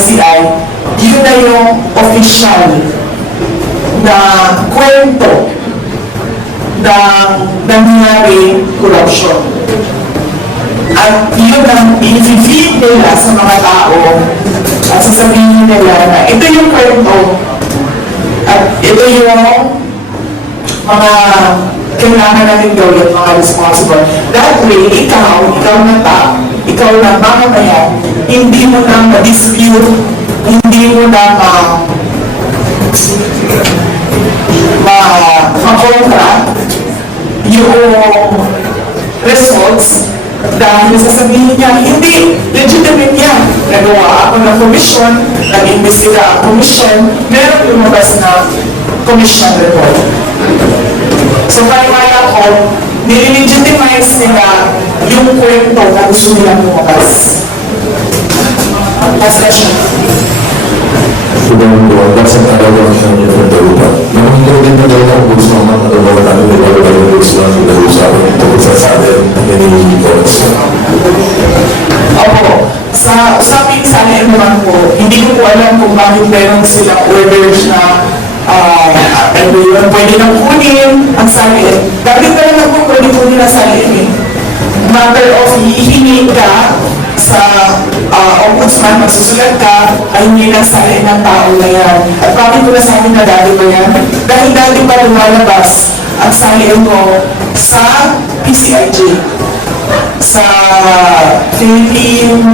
ICI, yun na yung official na kwento ng nangyari corruption. At yun ang i-feed nila sa mga tao at sasabihin nila na ito yung kwento at ito yung mga kailangan natin gawin, mga responsible. That way, ikaw, ikaw na tao, ikaw na mamamayan, hindi mo na ma-dispute, hindi mo na ma ma makontra yung results dahil sasabihin niya, hindi, legitimate yan. Nagawa ako ng commission, nag-imbestiga ang commission, meron lumabas na commission report. So, paniwala ko, nililegitimize nila yung kwento na gusto nilang lumabas. Last question. Sudah dua antara yang berdoa. Namun kemudian adalah Abu Muhammad atau bahwa kami dari dari Islam sudah berusaha untuk bersama ini polis. Opo, sa usaping sa akin naman po, hindi ko po alam kung bakit meron silang orders na ah, ano yun, pwede nang kunin ang salin. Dati pa naman po pwede kunin ang salin eh. Matter of hihingi ka sa ah, ombudsman, magsusulat ka, ay hindi na salin ng tao na yan. At bakit ko nasabi na dati pa yan? Dahil dati pa lumalabas ang salin mo sa PCIG sa Philippine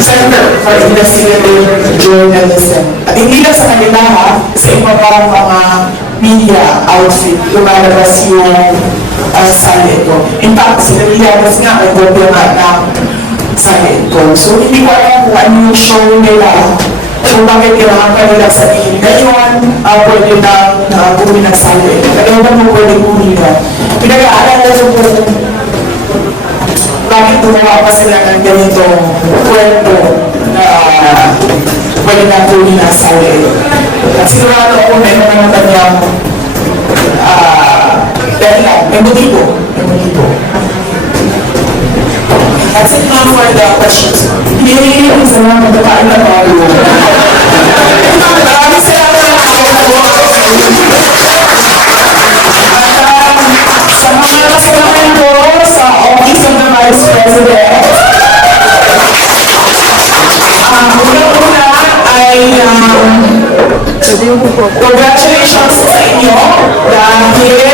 Center for Investigative Journalism. At hindi lang sa kanila ha, sa iba pang mga media outfit, lumalabas yung uh, salin ko. In fact, sila Villalobos nga, kopya nga ng ko. So, hindi ko alam kung ano yung show nila kung bakit kailangan nila sabihin na yun, uh, pwede na uh, bumi ng salin. Kaya ba mo pwede bumi na? Pinag-aaral na yung kung bakit gumawa pa sila ng ganitong kwento na pwede na kunin ang sali. At sigurado ako meron naman kanyang ah, dahilan. May motibo. Ma'am for the questions. Yay! Salamat na kain na tayo. Maraming salamat na sa mga kasamahan ko sa Office of the Vice President. Ang una-una ay um, congratulations sa inyo dahil